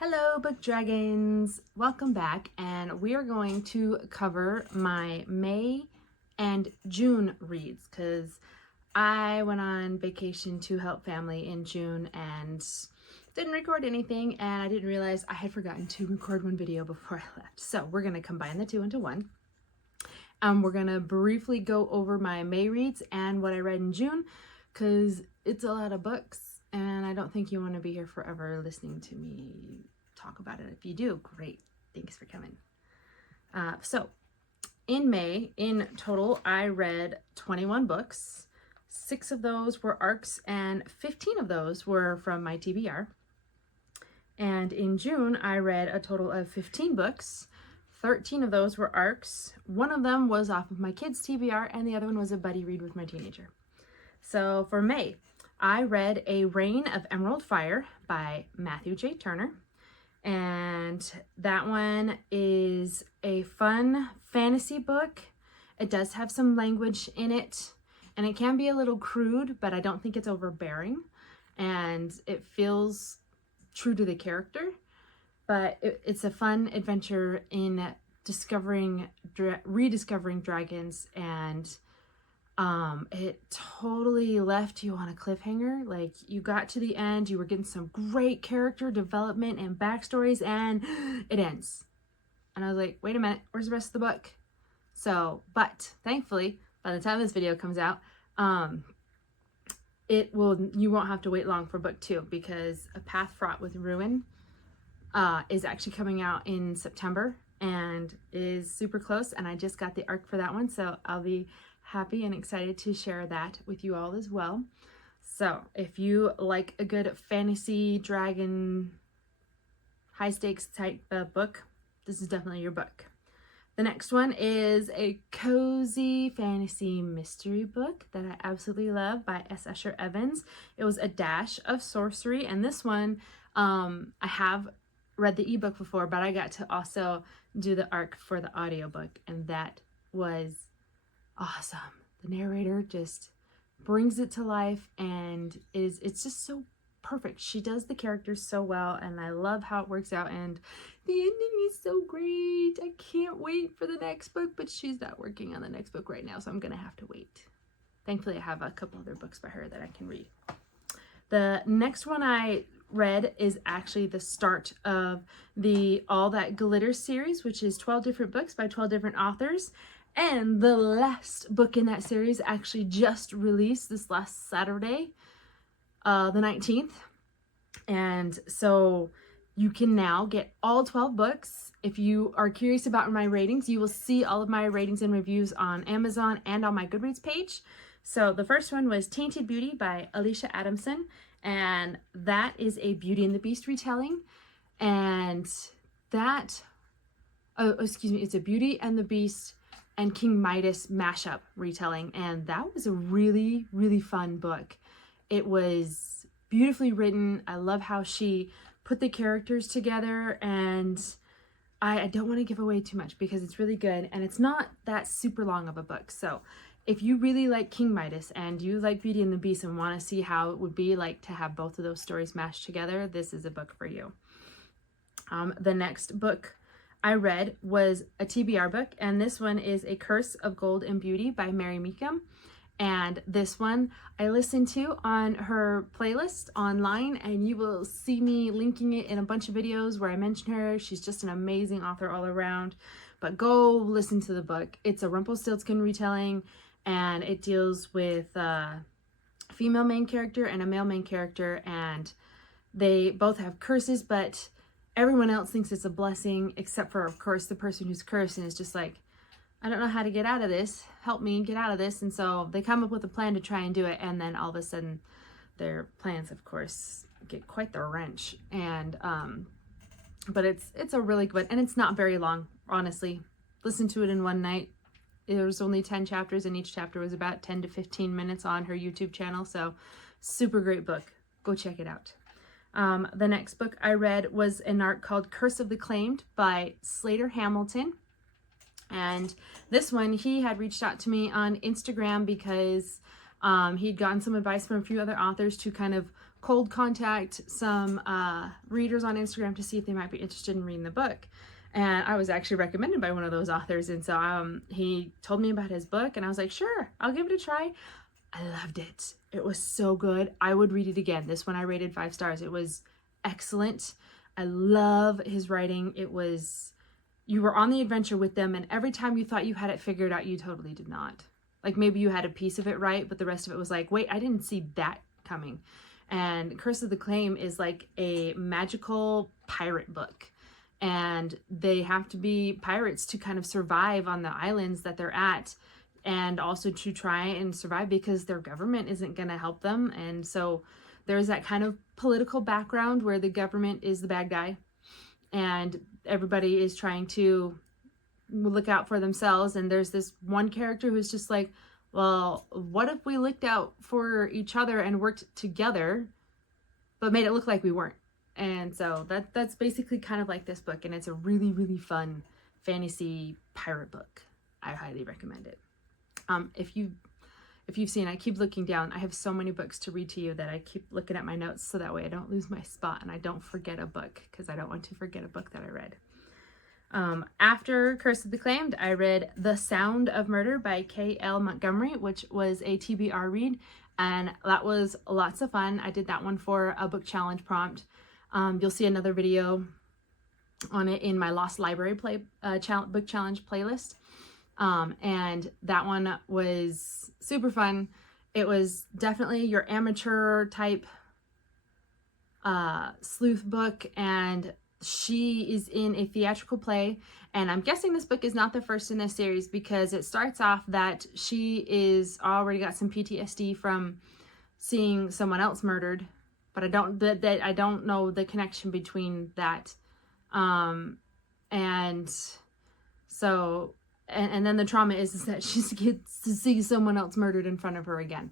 Hello, book dragons! Welcome back, and we are going to cover my May and June reads because I went on vacation to help family in June and didn't record anything, and I didn't realize I had forgotten to record one video before I left. So we're going to combine the two into one. We're going to briefly go over my May reads and what I read in June because it's a lot of books. And I don't think you want to be here forever listening to me talk about it. If you do, great. Thanks for coming. So in May, in total, I read 21 books. 6 of those were ARCs and 15 of those were from my TBR. And in June, I read a total of 15 books. 13 of those were ARCs. One of them was off of my kids' TBR, and the other one was a buddy read with my teenager. So for May, I read A Reign of Emerald Fire by Matthew J. Turner, and that one is a fun fantasy book. It does have some language in it, and it can be a little crude, but I don't think it's overbearing, and it feels true to the character, but it's a fun adventure in rediscovering dragons, and it totally left you on a cliffhanger. Like, you got to the end, you were getting some great character development and backstories, and it ends. And I was like, wait a minute, where's the rest of the book? So, but thankfully, by the time this video comes out, you won't have to wait long for book 2, because A Path Fraught with Ruin is actually coming out in September and is super close, and I just got the ARC for that one, so I'll be happy and excited to share that with you all as well. So if you like a good fantasy dragon high stakes type book, this is definitely your book. The next one is a cozy fantasy mystery book that I absolutely love by S. Usher Evans. It was A Dash of Sorcery, and this one I have read the ebook before, but I got to also do the ARC for the audiobook, and that was awesome. The narrator just brings it to life, and it's just so perfect. She does the characters so well, and I love how it works out, and the ending is so great. I can't wait for the next book, but she's not working on the next book right now, so I'm gonna have to wait. Thankfully, I have a couple other books by her that I can read. The next one I read is actually the start of the All That Glitter series, which is 12 different books by 12 different authors. And the last book in that series actually just released this last Saturday, the 19th. And so you can now get all 12 books. If you are curious about my ratings, you will see all of my ratings and reviews on Amazon and on my Goodreads page. So the first one was Tainted Beauty by Alesha Adamson, and that is a Beauty and the Beast retelling. And that, it's a Beauty and the Beast and King Midas mashup retelling, and that was a really, really fun book. It was beautifully written. I love how she put the characters together, and I don't want to give away too much because it's really good, and it's not that super long of a book. So if you really like King Midas and you like Beauty and the Beast and want to see how it would be like to have both of those stories mashed together, this is a book for you. The next book I read was a TBR book, and this one is A Curse of Gold and Beauty by Mary Mecham. And this one I listened to on her playlist online, and you will see me linking it in a bunch of videos where I mention her. She's just an amazing author all around, but go listen to the book. It's a Rumpelstiltskin retelling, and it deals with a female main character and a male main character, and they both have curses, but everyone else thinks it's a blessing, except for, of course, the person who's cursed and is just like, I don't know how to get out of this. Help me get out of this. And so they come up with a plan to try and do it. And then all of a sudden their plans, of course, get quite the wrench. And, but it's a really good, and it's not very long, honestly. Listen to it in one night. There was only 10 chapters, and each chapter was about 10 to 15 minutes on her YouTube channel. So super great book. Go check it out. The next book I read was an ARC called Curse of the Claimed by Slater Hamilton. And this one, he had reached out to me on Instagram because He'd gotten some advice from a few other authors to kind of cold contact some readers on Instagram to see if they might be interested in reading the book. And I was actually recommended by one of those authors. And so he told me about his book and I was like, sure, I'll give it a try. I loved it. It was so good. I would read it again. This one I rated 5 stars. It was excellent. I love his writing. It was, you were on the adventure with them, and every time you thought you had it figured out, you totally did not. Like maybe you had a piece of it right, but the rest of it was like, wait, I didn't see that coming. And Curse of the Claim is like a magical pirate book. And they have to be pirates to kind of survive on the islands that they're at, and also to try and survive because their government isn't going to help them. And so there's that kind of political background where the government is the bad guy and everybody is trying to look out for themselves. And there's this one character who's just like, well, what if we looked out for each other and worked together, but made it look like we weren't? And so that's basically kind of like this book, and it's a really, really fun fantasy pirate book. I highly recommend it. If you've seen, I keep looking down. I have so many books to read to you that I keep looking at my notes so that way I don't lose my spot and I don't forget a book, because I don't want to forget a book that I read. After Curse of the Claimed, I read The Sound of Murder by L Montgomery, which was a TBR read, and that was lots of fun. I did that one for a book challenge prompt. You'll see another video on it in my Lost Library book challenge playlist. And that one was super fun. It was definitely your amateur type sleuth book, and she is in a theatrical play, and I'm guessing this book is not the first in this series because it starts off that she is already got some PTSD from seeing someone else murdered, but I don't know the connection between that. And so and then the trauma is that she gets to see someone else murdered in front of her again.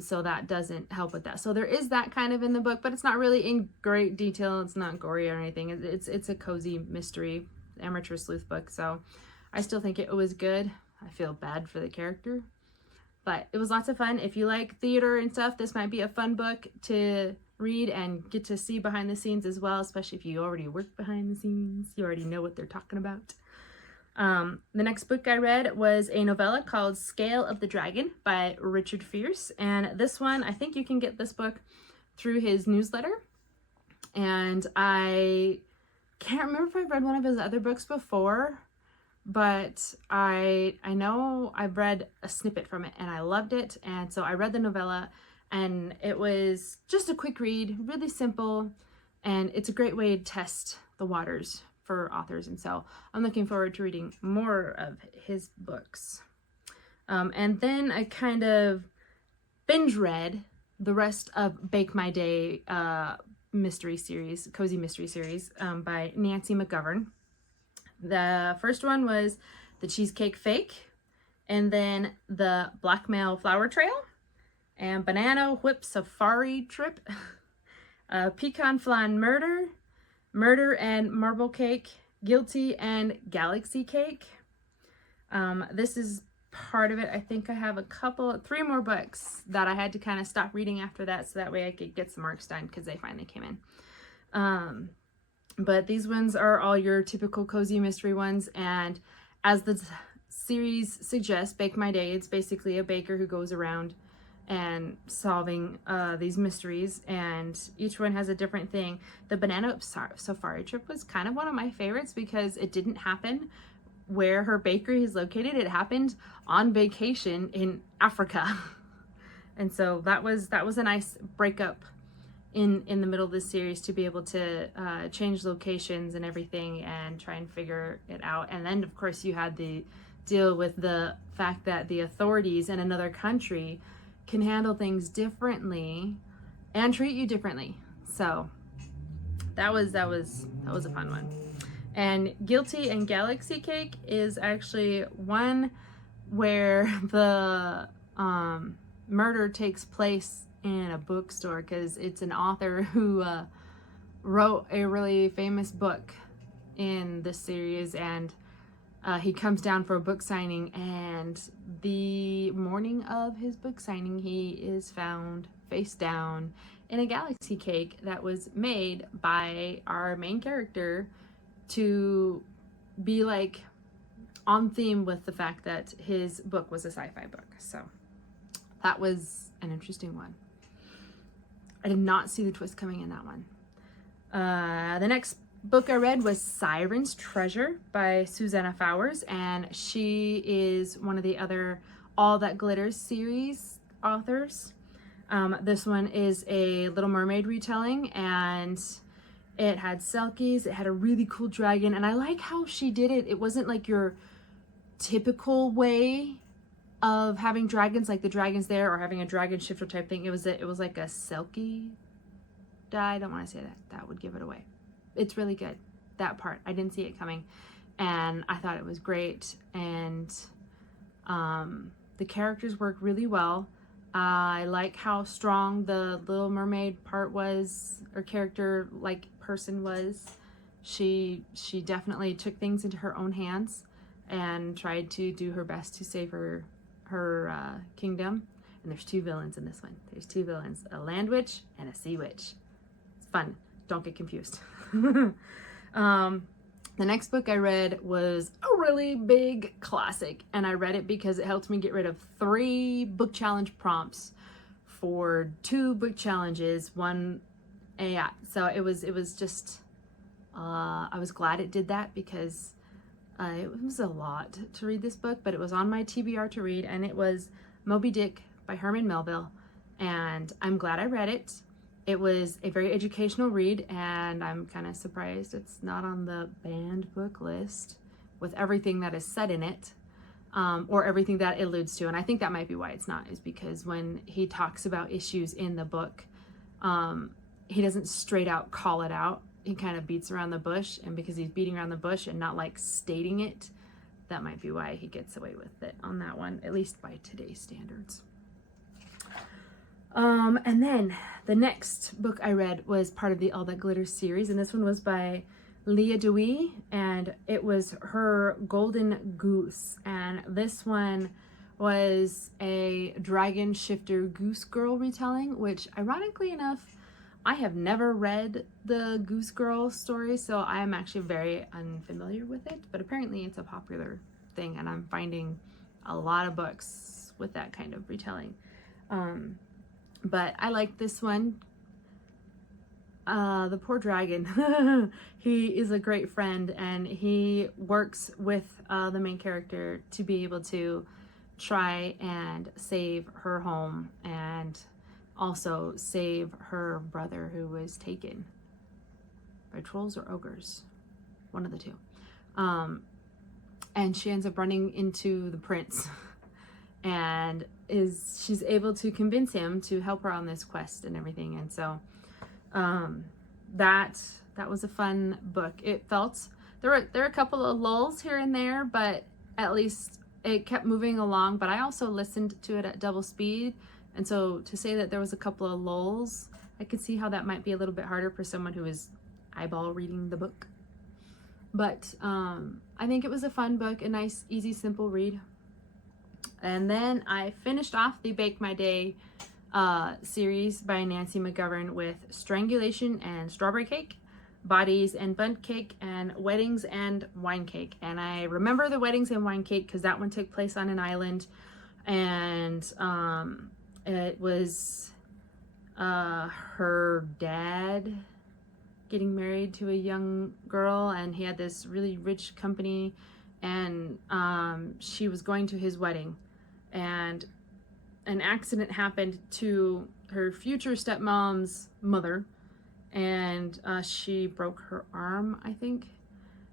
So that doesn't help with that. So there is that kind of in the book, but it's not really in great detail. It's not gory or anything. It's a cozy mystery, amateur sleuth book. So I still think it was good. I feel bad for the character, but it was lots of fun. If you like theater and stuff, this might be a fun book to read and get to see behind the scenes as well, especially if you already work behind the scenes. You already know what they're talking about. The next book I read was a novella called Scale of the Dragon by Richard Fierce. And this one, I think you can get this book through his newsletter. And I can't remember if I've read one of his other books before, but I know I've read a snippet from it and I loved it. And so I read the novella, and it was just a quick read, really simple, and it's a great way to test the waters for authors, and so I'm looking forward to reading more of his books. And then I kind of binge read the rest of Bake My Day mystery series, cozy mystery series by Nancy McGovern. The first one was The Cheesecake Fake, and then The Blackmail Flower Trail, and Banana Whip Safari Trip, Pecan Flan Murder, Murder and Marble Cake, Guilty and Galaxy Cake. This is part of it. I think I have 3 more books that I had to kind of stop reading after that, so that way I could get some marks done because they finally came in. But these ones are all your typical cozy mystery ones, and as the series suggests, Bake My Day, it's basically a baker who goes around and solving these mysteries, and each one has a different thing. The Banana Safari Trip was kind of one of my favorites because it didn't happen where her bakery is located. It happened on vacation in Africa. And so that was a nice breakup in the middle of this series to be able to change locations and everything and try and figure it out. And then of course you had the deal with the fact that the authorities in another country can handle things differently and treat you differently. So that was a fun one. And Guilty and Galaxy Cake is actually one where the murder takes place in a bookstore, because it's an author who wrote a really famous book in this series, and he comes down for a book signing, and the morning of his book signing, he is found face down in a galaxy cake that was made by our main character to be like on theme with the fact that his book was a sci-fi book. So that was an interesting one. I did not see the twist coming in that one. The next book I read was Siren's Treasure by Suzanna Fowers, and she is one of the other All That Glitters series authors. This one is a Little Mermaid retelling, and it had Selkies, it had a really cool dragon, and I like how she did it. It wasn't like your typical way of having dragons, like the dragons there, or having a dragon shifter type thing. It was like a Selkie die. I don't want to say that. That would give it away. It's really good, that part. I didn't see it coming, and I thought it was great. And the characters work really well. I like how strong the Little Mermaid part was, or character, like person was. She definitely took things into her own hands and tried to do her best to save her kingdom. And there's two villains in this one. There's two villains, a land witch and a sea witch. It's fun. Don't get confused. The next book I read was a really big classic, and I read it because it helped me get rid of 3 book challenge prompts for 2 book challenges. So it was just I was glad it did that, because it was a lot to read this book, but it was on my TBR to read, and it was Moby Dick by Herman Melville, and I'm glad I read it. It was a very educational read, and I'm kind of surprised it's not on the banned book list with everything that is said in it, or everything that it alludes to. And I think that might be why it's not, is because when he talks about issues in the book, he doesn't straight out call it out. He kind of beats around the bush, and because he's beating around the bush and not like stating it, that might be why he gets away with it on that one, at least by today's standards. And then the next book I read was part of the All That Glitters series, and this one was by Lea Doue, and it was her Golden Goose. And this one was a dragon shifter goose girl retelling, which ironically enough, I have never read the Goose Girl story, so I am actually very unfamiliar with it, but apparently it's a popular thing, and I'm finding a lot of books with that kind of retelling. But I like this one. The poor dragon, he is a great friend, and he works with the main character to be able to try and save her home, and also save her brother who was taken by trolls or ogres, one of the two. And she ends up running into the prince, and she's able to convince him to help her on this quest and everything. And so that was a fun book. It felt there were a couple of lulls here and there, but at least it kept moving along. But I also listened to it at double speed, and so to say that there was a couple of lulls, I could see how that might be a little bit harder for someone who is eyeball reading the book. But I think it was a fun book, a nice, easy, simple read. And then I finished off the Bake My Day series by Nancy McGovern with Strangulation and Strawberry Cake, Bodies and Bundt Cake, and Weddings and Wine Cake. And I remember the Weddings and Wine Cake because that one took place on an island, and it was her dad getting married to a young girl, and he had this really rich company, and she was going to his wedding, and an accident happened to her future stepmom's mother, and she broke her arm, I think,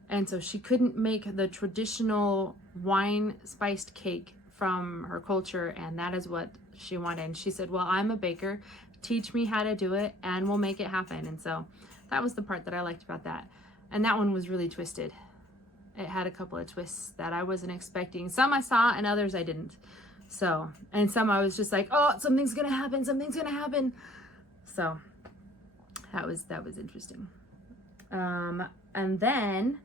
and so she couldn't make the traditional wine spiced cake from her culture, and that is what she wanted. And she said, well, I'm a baker, teach me how to do it and we'll make it happen. And so that was the part that I liked about that. And that one was really twisted. It had a couple of twists that I wasn't expecting. Some I saw and others I didn't. So, and some I was just like, oh, something's gonna happen, something's gonna happen. So that was interesting. And then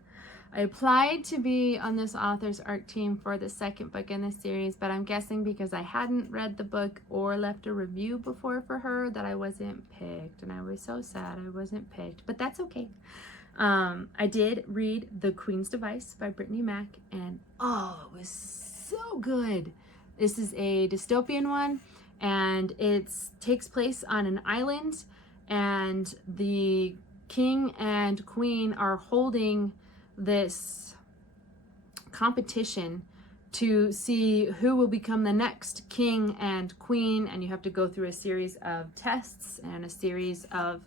I applied to be on this author's ARC team for the second book in the series, but I'm guessing because I hadn't read the book or left a review before for her that I wasn't picked, and I was so sad I wasn't picked, but that's okay. I did read The Queen's Device by Brittany Mack, and oh, it was so good. This is a dystopian one, and it takes place on an island, and the king and queen are holding this competition to see who will become the next king and queen, and you have to go through a series of tests and a series of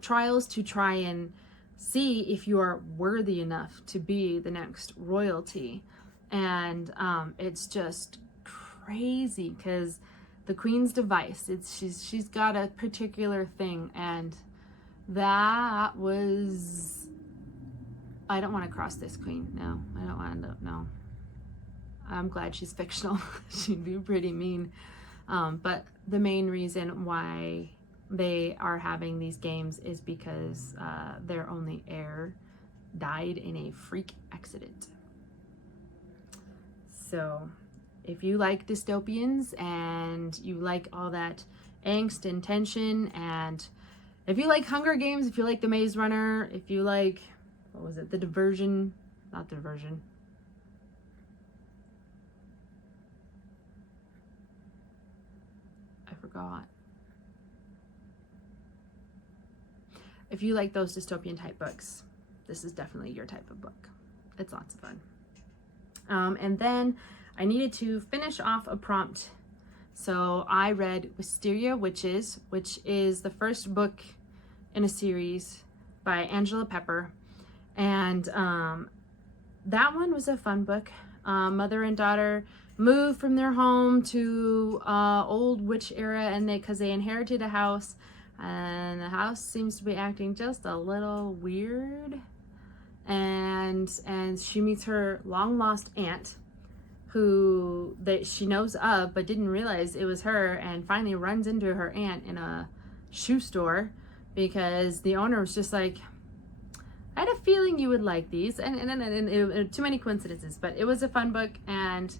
trials to try and see if you are worthy enough to be the next royalty. And it's just crazy because the queen's device, she's got a particular thing, and that was, I don't want to cross this queen. No, I don't want to. No, I'm glad she's fictional. She'd be pretty mean. But the main reason why they are having these games is because their only heir died in a freak accident. So if you like dystopians and you like all that angst and tension, and if you like Hunger Games, if you like The Maze Runner, if you like, what was it? The Diversion, not Diversion. I forgot. If you like those dystopian type books, this is definitely your type of book. It's lots of fun. And then I needed to finish off a prompt. So I read Wisteria Witches, which is the first book in a series by Angela Pepper. And that one was a fun book. Mother and daughter moved from their home to old witch era, and because they inherited a house, and the house seems to be acting just a little weird. And she meets her long lost aunt, who she knows of but didn't realize it was her, and finally runs into her aunt in a shoe store because the owner was just like, I had a feeling you would like these, and too many coincidences, but it was a fun book. And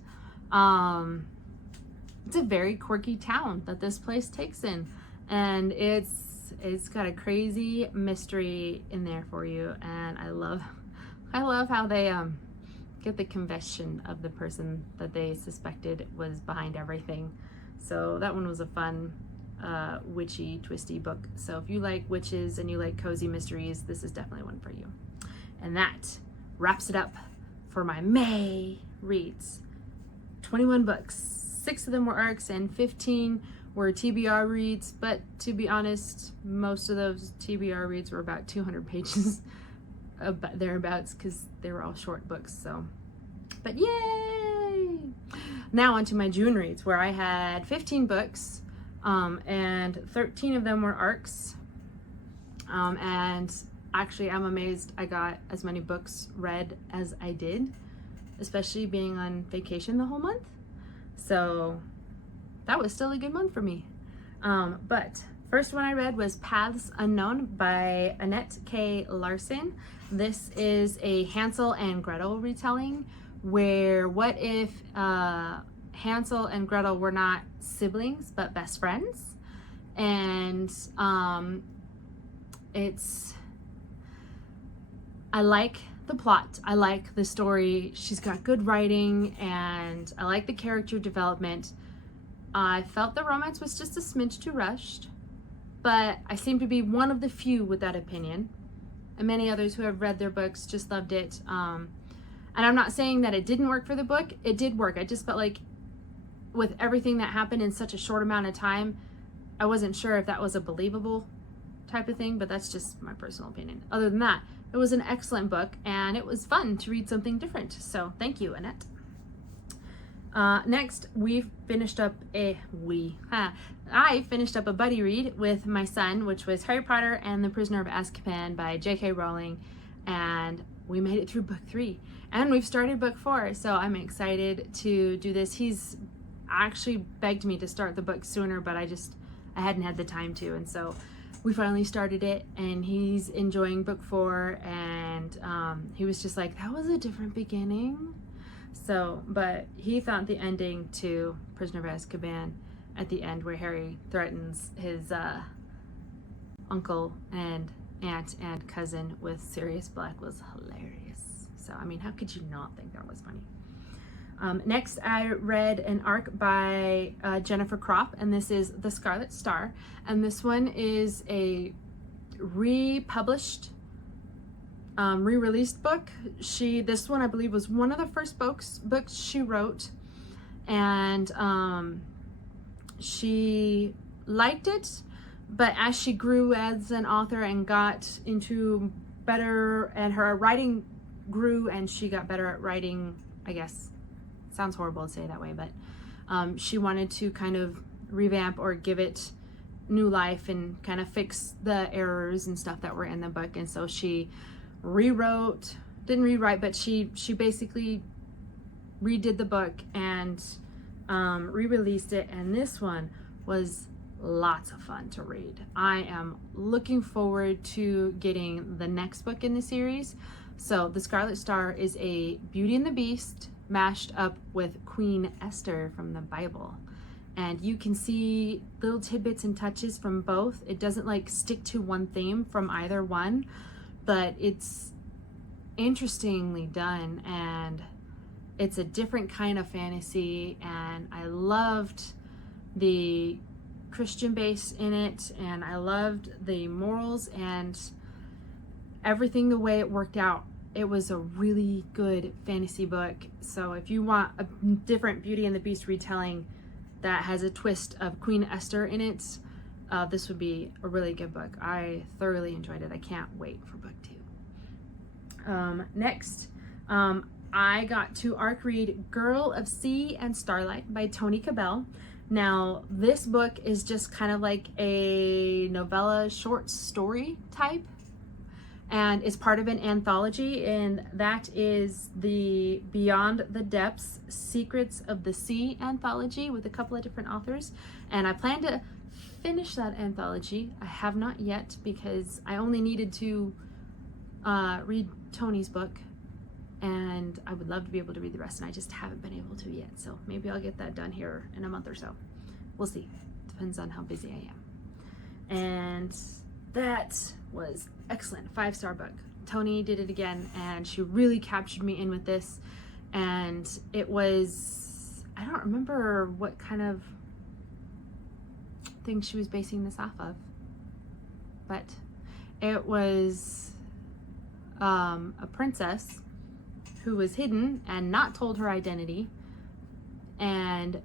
it's a very quirky town that this place takes in, and it's got a crazy mystery in there for you. And I love how they get the confession of the person that they suspected was behind everything. So that one was a fun witchy twisty book. So if you like witches and you like cozy mysteries, this is definitely one for you. And that wraps it up for my May reads. 21 books, 6 of them were ARCs and 15 were TBR reads, but to be honest, most of those TBR reads were about 200 pages thereabouts, because they were all short books. So, but yay! Now onto my June reads, where I had 15 books, and 13 of them were ARCs, and actually I'm amazed I got as many books read as I did, especially being on vacation the whole month. So that was still a good month for me. But first one I read was Paths Unknown by Annette K Larsen. This is a Hansel and Gretel retelling, where what if Hansel and Gretel were not siblings but best friends? And I like the plot, I like the story, she's got good writing, and I like the character development. I felt the romance was just a smidge too rushed, but I seem to be one of the few with that opinion, and many others who have read their books just loved it. And I'm not saying that it didn't work for the book, it did work. I just felt like with everything that happened in such a short amount of time, I wasn't sure if that was a believable type of thing, but that's just my personal opinion. Other than that, it was an excellent book, and it was fun to read something different. So thank you, Annette. Next, I finished up a buddy read with my son, which was Harry Potter and the Prisoner of Azkaban by J Rowling, and we made it through book 3, and we've started book 4, so I'm excited to do this. He's actually begged me to start the book sooner, but I hadn't had the time to, and so we finally started it, and he's enjoying book 4, and he was just like, that was a different beginning. So, but he thought the ending to Prisoner of Azkaban at the end, where Harry threatens his uncle and aunt and cousin with Sirius Black, was hilarious. So, I mean, how could you not think that was funny? Next, I read an arc by Jennifer Kropf, and this is The Scarlet Star. And this one is a republished, re-released book. This one, I believe, was one of the first books she wrote, and she liked it, but as she grew as an author and got into better, and her writing grew, and she got better at writing, I guess. Sounds horrible to say it that way, but she wanted to kind of revamp or give it new life and kind of fix the errors and stuff that were in the book. And so she didn't rewrite, but she basically redid the book and re-released it. And this one was lots of fun to read. I am looking forward to getting the next book in the series. So The Scarlet Star is a Beauty and the Beast mashed up with Queen Esther from the Bible, and you can see little tidbits and touches from both. It doesn't like stick to one theme from either one, but it's interestingly done, and it's a different kind of fantasy, and I loved the Christian base in it, and I loved the morals and everything, the way it worked out. It was a really good fantasy book. So if you want a different Beauty and the Beast retelling that has a twist of Queen Esther in it, this would be a really good book. I thoroughly enjoyed it. I can't wait for book 2. Next, I got to arc read Girl of Sea and Starlight by Toni Cabell. Now, this book is just kind of like a novella short story type, and it's part of an anthology, and that is the Beyond the Depths Secrets of the Sea anthology with a couple of different authors. And I plan to finish that anthology. I have not yet, because I only needed to read Toni's book, and I would love to be able to read the rest, and I just haven't been able to yet. So maybe I'll get that done here in a month or so. We'll see. Depends on how busy I am. And that was excellent. 5-star book. Toni did it again, and she really captured me in with this. And it was, I don't remember what kind of thing she was basing this off of, but it was a princess who was hidden and not told her identity, and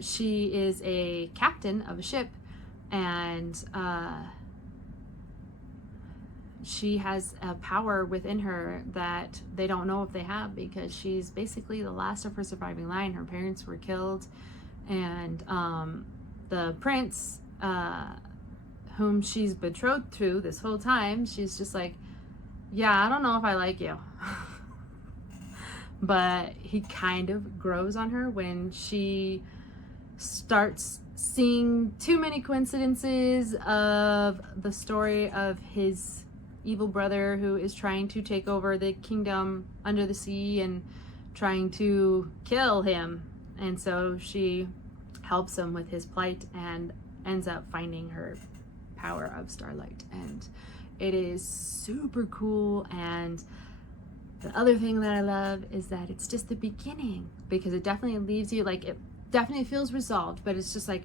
she is a captain of a ship, and she has a power within her that they don't know if they have, because she's basically the last of her surviving line. Her parents were killed, and the prince, whom she's betrothed to this whole time, she's just like, yeah, I don't know if I like you. But he kind of grows on her when she starts seeing too many coincidences of the story of his evil brother who is trying to take over the kingdom under the sea and trying to kill him. And so she helps him with his plight and ends up finding her power of starlight. And it is super cool. And the other thing that I love is that it's just the beginning, because it definitely leaves you like, it definitely feels resolved, but it's just like,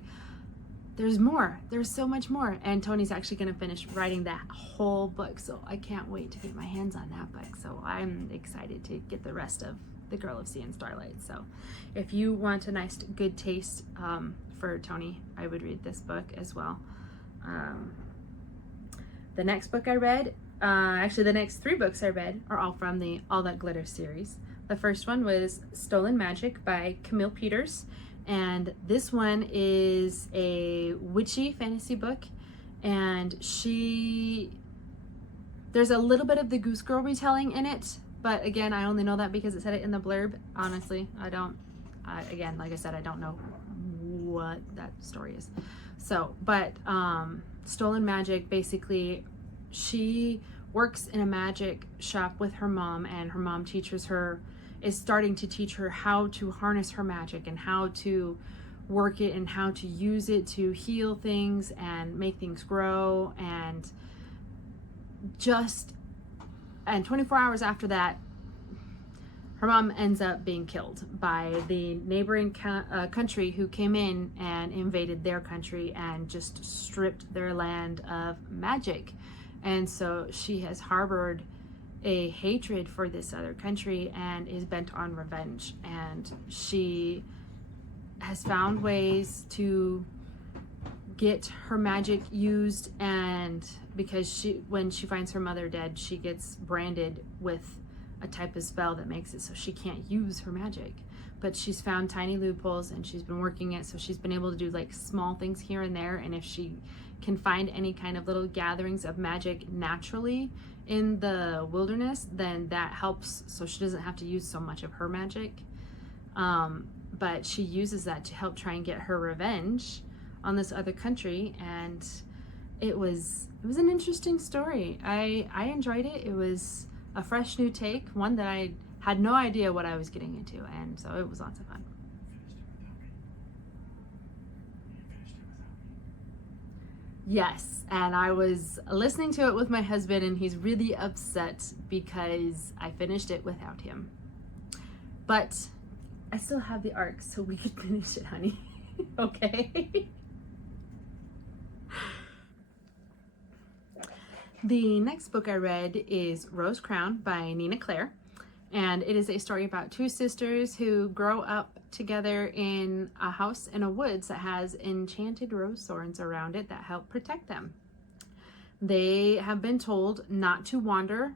there's more. There's so much more. And Toni's actually going to finish writing that whole book, so I can't wait to get my hands on that book. So I'm excited to get the rest of The Girl of Sea and Starlight. So if you want a nice, good taste for Toni, I would read this book as well. The next book I read, actually the next 3 books I read are all from the All That Glitters series. The first one was Stolen Magic by Camille Peters. And this one is a witchy fantasy book, and there's a little bit of the Goose Girl retelling in it, but again, I only know that because it said it in the blurb. Honestly, again, like I said, I don't know what that story is. So, but stolen magic. Basically, she works in a magic shop with her mom, and her mom is starting to teach her how to harness her magic and how to work it and how to use it to heal things and make things grow. And 24 hours after that, her mom ends up being killed by the neighboring country, who came in and invaded their country and just stripped their land of magic. And so she has harbored a hatred for this other country and is bent on revenge. And she has found ways to get her magic used, and because when she finds her mother dead, she gets branded with a type of spell that makes it so she can't use her magic. But she's found tiny loopholes and she's been working it, so she's been able to do like small things here and there. And if she can find any kind of little gatherings of magic naturally in the wilderness, then that helps, so she doesn't have to use so much of her magic. But she uses that to help try and get her revenge on this other country. And it was an interesting story. I enjoyed it. It was a fresh new take, one that I had no idea what I was getting into, and so it was lots of fun. Yes, and I was listening to it with my husband, and he's really upset because I finished it without him. But I still have the arc, so we could finish it, honey. Okay? The next book I read is Rose Crown by Nina Claire, and it is a story about two sisters who grow up together in a house in a woods that has enchanted rose thorns around it that help protect them. They have been told not to wander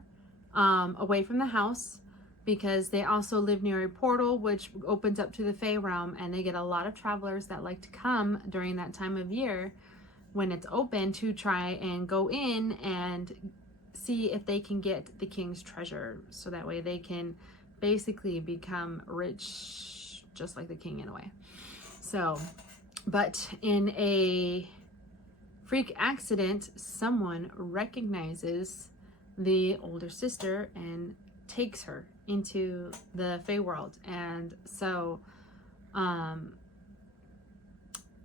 away from the house because they also live near a portal which opens up to the Fae realm, and they get a lot of travelers that like to come during that time of year when it's open to try and go in and see if they can get the king's treasure, so that way they can basically become rich just like the king in a way. So, but in a freak accident, someone recognizes the older sister and takes her into the Fae world. And so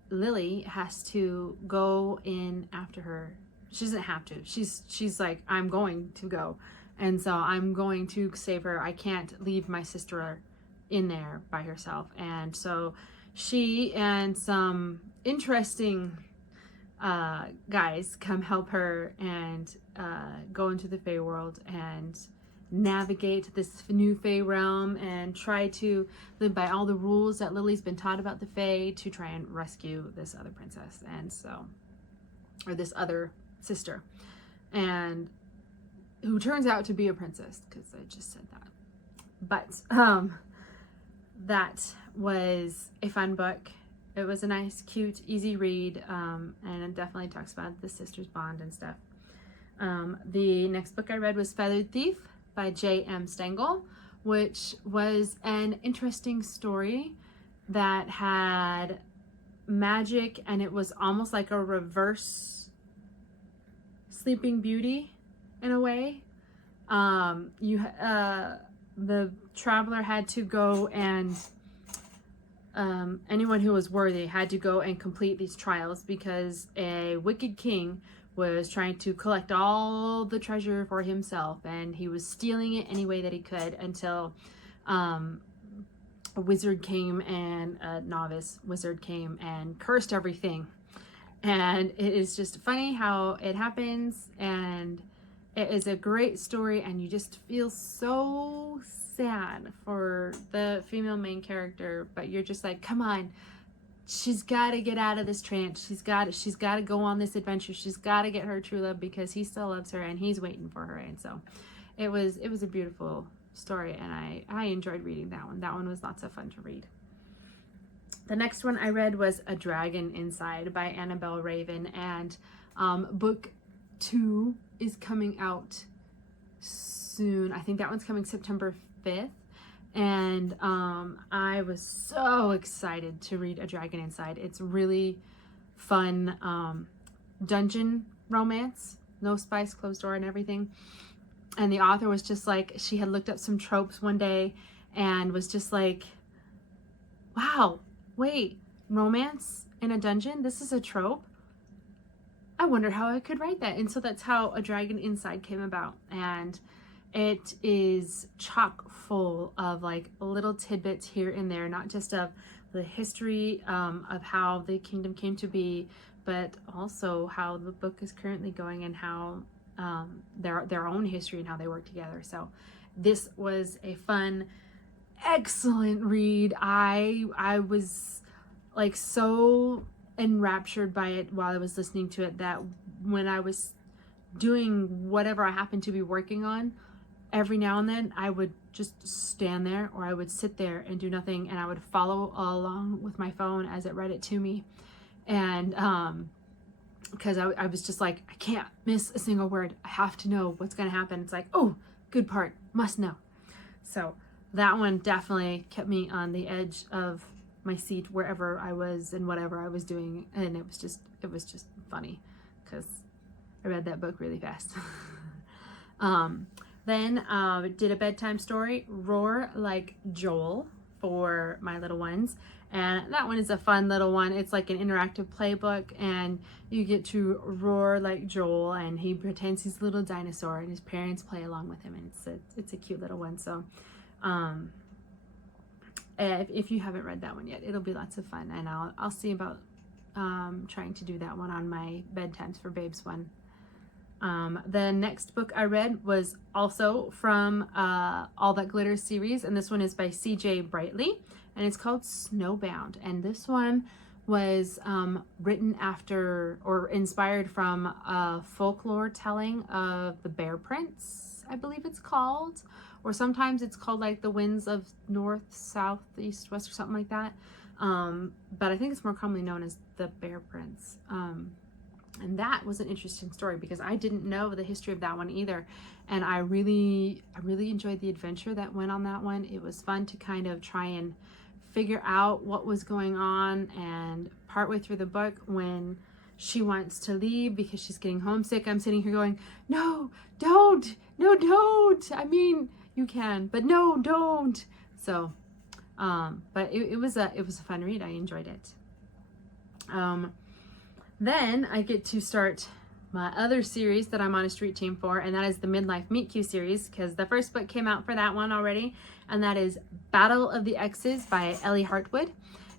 Lily has to go in after her. She doesn't have to. She's like, I'm going to go, and so I'm going to save her. I can't leave my sister in there by herself. And so she and some interesting guys come help her and go into the Fae world and navigate this new Fae realm and try to live by all the rules that Lily's been taught about the Fae to try and rescue this other princess, and so, or this other sister, and who turns out to be a princess, because I just said that. But that was a fun book. It was a nice, cute, easy read, and it definitely talks about the sisters' bond and stuff. The next book I read was Feathered Thief by J M Stengl, which was an interesting story that had magic, and it was almost like a reverse Sleeping Beauty in a way. The traveler had to go and anyone who was worthy had to go and complete these trials because a wicked king was trying to collect all the treasure for himself, and he was stealing it any way that he could until a wizard came, and a novice wizard came and cursed everything. And it is just funny how it happens, and it is a great story, and you just feel so sad for the female main character, but you're just like, come on, she's got to get out of this trance. She's got to go on this adventure. She's got to get her true love because he still loves her and he's waiting for her. And so it was a beautiful story, and I enjoyed reading that one. That one was lots of fun to read. The next one I read was A Dragon Inside by Anabelle Raven, and book 2 is coming out soon. I think that one's coming September 5th. And I was so excited to read A Dragon Inside. It's really fun. dungeon romance, no spice, closed door and everything. And the author was just like, she had looked up some tropes one day and was just like, wow, wait, romance in a dungeon? This is a trope? I wonder how I could write that. And so that's how A Dragon Inside came about. And it is chock full of like little tidbits here and there, not just of the history of how the kingdom came to be, but also how the book is currently going and how their own history and how they work together. So this was a fun, excellent read. I was like so enraptured by it while I was listening to it that when I was doing whatever I happened to be working on, every now and then I would just stand there or I would sit there and do nothing, and I would follow along with my phone as it read it to me. And because I was just like, I can't miss a single word. I have to know what's going to happen. It's like, oh, good part, must know. So that one definitely kept me on the edge of my seat wherever I was and whatever I was doing. And it was just funny because I read that book really fast. Then did a bedtime story, Roar Like Joel, for my little ones. And that one is a fun little one. It's like an interactive playbook, and you get to roar like Joel, and he pretends he's a little dinosaur, and his parents play along with him, and it's a cute little one. So if you haven't read that one yet, it'll be lots of fun, and I'll see about trying to do that one on my Bedtimes for Babes one. The next book I read was also from All That Glitters series, and this one is by J Brightley, and it's called Snowbound. And this one was written after or inspired from a folklore telling of the Bear Prince, I believe it's called, or sometimes it's called like the Winds of North, South, East, West, or something like that. But I think it's more commonly known as the Bear Prince. And that was an interesting story because I didn't know the history of that one either. And I really enjoyed the adventure that went on that one. It was fun to kind of try and figure out what was going on. And partway through the book, when she wants to leave because she's getting homesick, I'm sitting here going, no, don't. I mean, you can, but no, don't. So, but it was a fun read. I enjoyed it. Then I get to start my other series that I'm on a street team for, and that is the Midlife Meet Cute series, because the first book came out for that one already, and that is Battle of the Exes by Ellie Hartwood.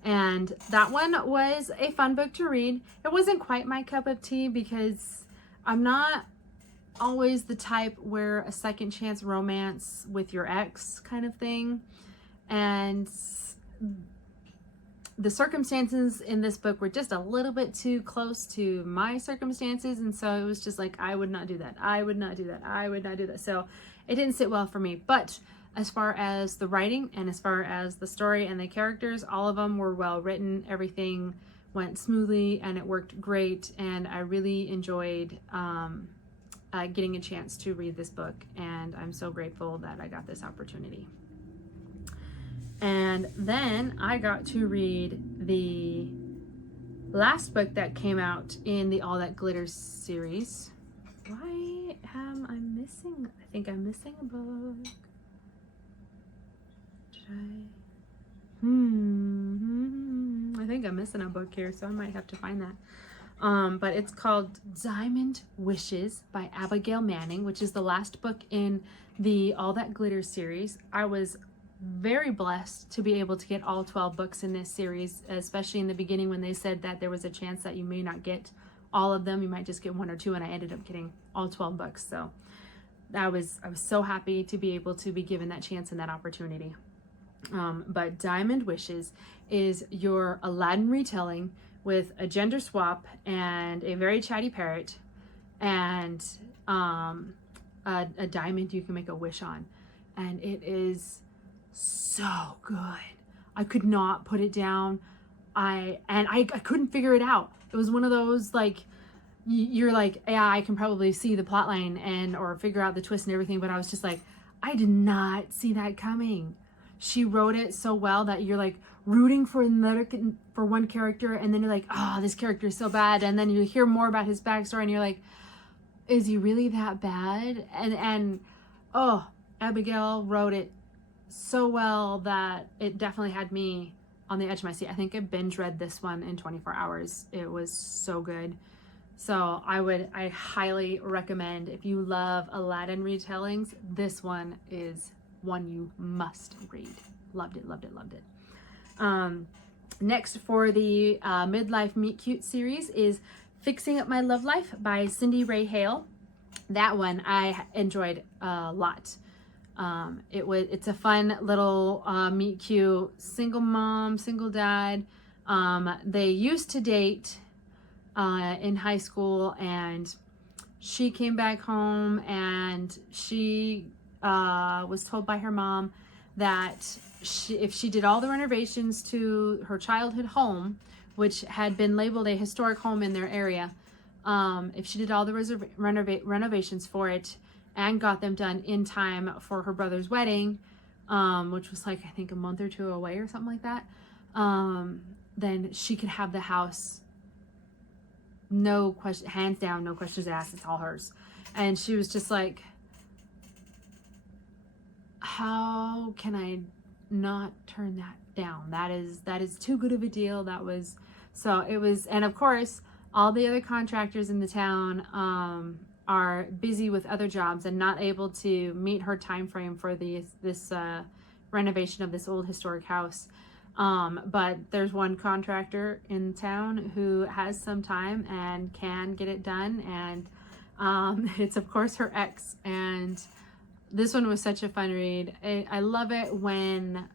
And that one was a fun book to read. It wasn't quite my cup of tea because I'm not always the type where a second chance romance with your ex kind of thing. And the circumstances in this book were just a little bit too close to my circumstances, and so it was just like, I would not do that. So it didn't sit well for me. But as far as the writing and as far as the story and the characters, all of them were well written. Everything went smoothly and it worked great, and I really enjoyed getting a chance to read this book, and I'm so grateful that I got this opportunity. And then I got to read the last book that came out in the All That Glitters series. Why am I missing? I think I'm missing a book. I think I'm missing a book here, so I might have to find that. But it's called Diamond Wishes by Abigail Manning, which is the last book in the All That Glitters series. I was very blessed to be able to get all 12 books in this series, especially in the beginning when they said that there was a chance that you may not get all of them, you might just get one or two, and I ended up getting all 12 books. So I was so happy to be able to be given that chance and that opportunity. But Diamond Wishes is your Aladdin retelling with a gender swap and a very chatty parrot and a diamond you can make a wish on, and it is so good. I could not put it down. I couldn't figure it out. It was one of those, like, you're like, yeah, I can probably see the plot line or figure out the twist and everything, but I was just like, I did not see that coming. she wrote it so well that you're like rooting for one character, and then you're like, oh, this character is so bad, and then you hear more about his backstory and you're like, is he really that bad? And oh, Abigail wrote it so well that it definitely had me on the edge of my seat. I think I binge read this one in 24 hours. It was so good. So I highly recommend, if you love Aladdin retellings, this one is one you must read. Loved it, loved it, loved it. Next for the Midlife Meet Cute series is Fixing Up My Love Life by Cindy Ray Hale. That one I enjoyed a lot. It's a fun little meet cute, single mom, single dad. They used to date in high school, and she came back home, and she was told by her mom that if she did all the renovations to her childhood home, which had been labeled a historic home in their area, if she did all the renovations for it and got them done in time for her brother's wedding, which was like, I think a month or two away or something like that, then she could have the house, no question, hands down, no questions asked, it's all hers. And she was just like, how can I not turn that down? That is too good of a deal. So it was, and of course, all the other contractors in the town are busy with other jobs and not able to meet her time frame for this renovation of this old historic house. But there's one contractor in town who has some time and can get it done, and it's of course her ex. And this one was such a fun read. I love it when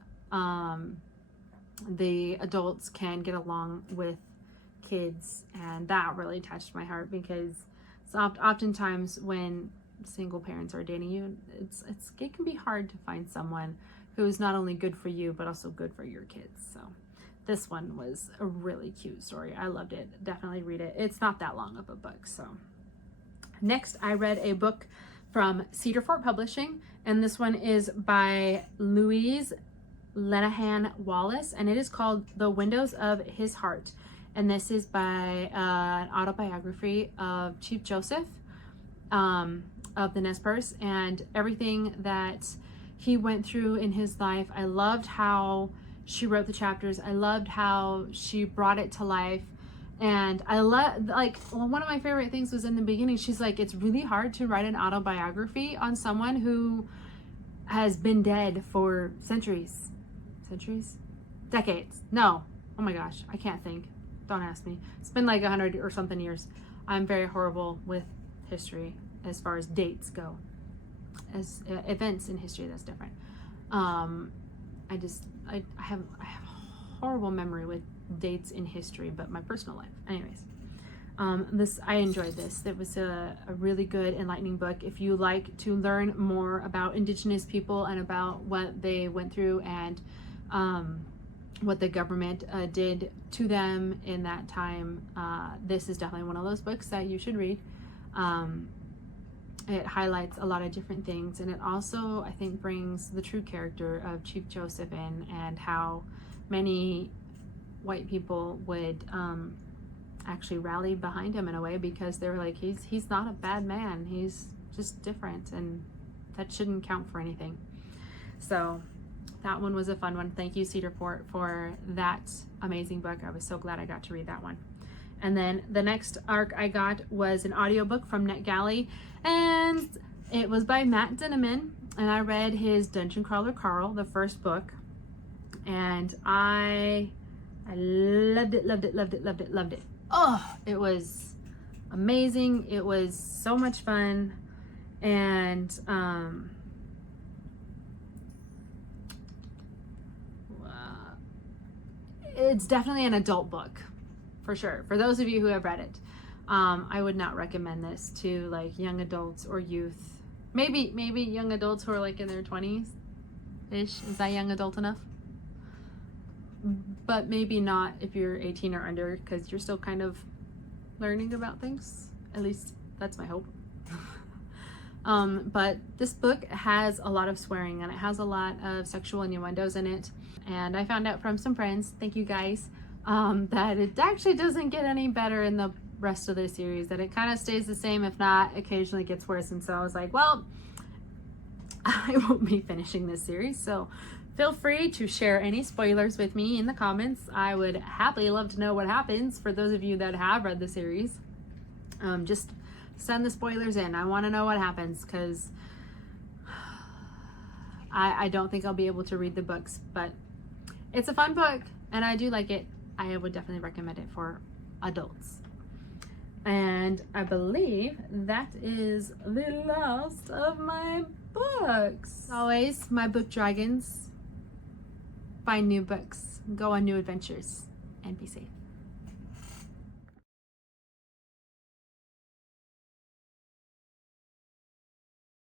the adults can get along with kids, and that really touched my heart, because oftentimes when single parents are dating you, it can be hard to find someone who is not only good for you but also good for your kids. So this one was a really cute story. I loved it. Definitely read it. It's not that long of a book. So next, I read a book from Cedar Fort Publishing, and this one is by Louise Lenahan Wallace, and it is called The Windows of His Heart. And this is by an autobiography of Chief Joseph of the Nez Perce, and everything that he went through in his life. I loved how she wrote the chapters. I loved how she brought it to life. And I love, one of my favorite things was in the beginning, she's like, it's really hard to write an autobiography on someone who has been dead for centuries, decades. No, oh my gosh, I can't think. Don't ask me. It's been like 100 or something years. I'm very horrible with history as far as dates go. As events in history, that's different. I have horrible memory with dates in history, but my personal life. Anyways, I enjoyed this. It was a really good, enlightening book. If you like to learn more about Indigenous people and about what they went through and what the government did to them in that time, this is definitely one of those books that you should read. It highlights a lot of different things, and it also, I think, brings the true character of Chief Joseph in, and how many white people would actually rally behind him in a way, because they were like, he's not a bad man, he's just different, and that shouldn't count for anything. So that one was a fun one. Thank you, Cedar Fort, for that amazing book. I was so glad I got to read that one. And then the next arc I got was an audiobook from NetGalley, and it was by Matt Dinniman, and I read his Dungeon Crawler Carl, the first book, and I loved it, loved it, loved it, loved it, loved it. Oh, it was amazing. It was so much fun, and it's definitely an adult book. For sure. For those of you who have read it, I would not recommend this to like young adults or youth. Maybe young adults who are like in their 20s ish. Is that young adult enough? But maybe not if you're 18 or under, because you're still kind of learning about things. At least that's my hope. But this book has a lot of swearing and it has a lot of sexual innuendos in it. And I found out from some friends, thank you guys, that it actually doesn't get any better in the rest of the series, that it kind of stays the same, if not occasionally gets worse. And so I was like, well, I won't be finishing this series, so feel free to share any spoilers with me in the comments. I would happily love to know what happens for those of you that have read the series. Just send the spoilers in. I want to know what happens, because I don't think I'll be able to read the books, but it's a fun book and I do like it. I would definitely recommend it for adults. And I believe that is the last of my books. As always, my book dragons, find new books, go on new adventures, and be safe.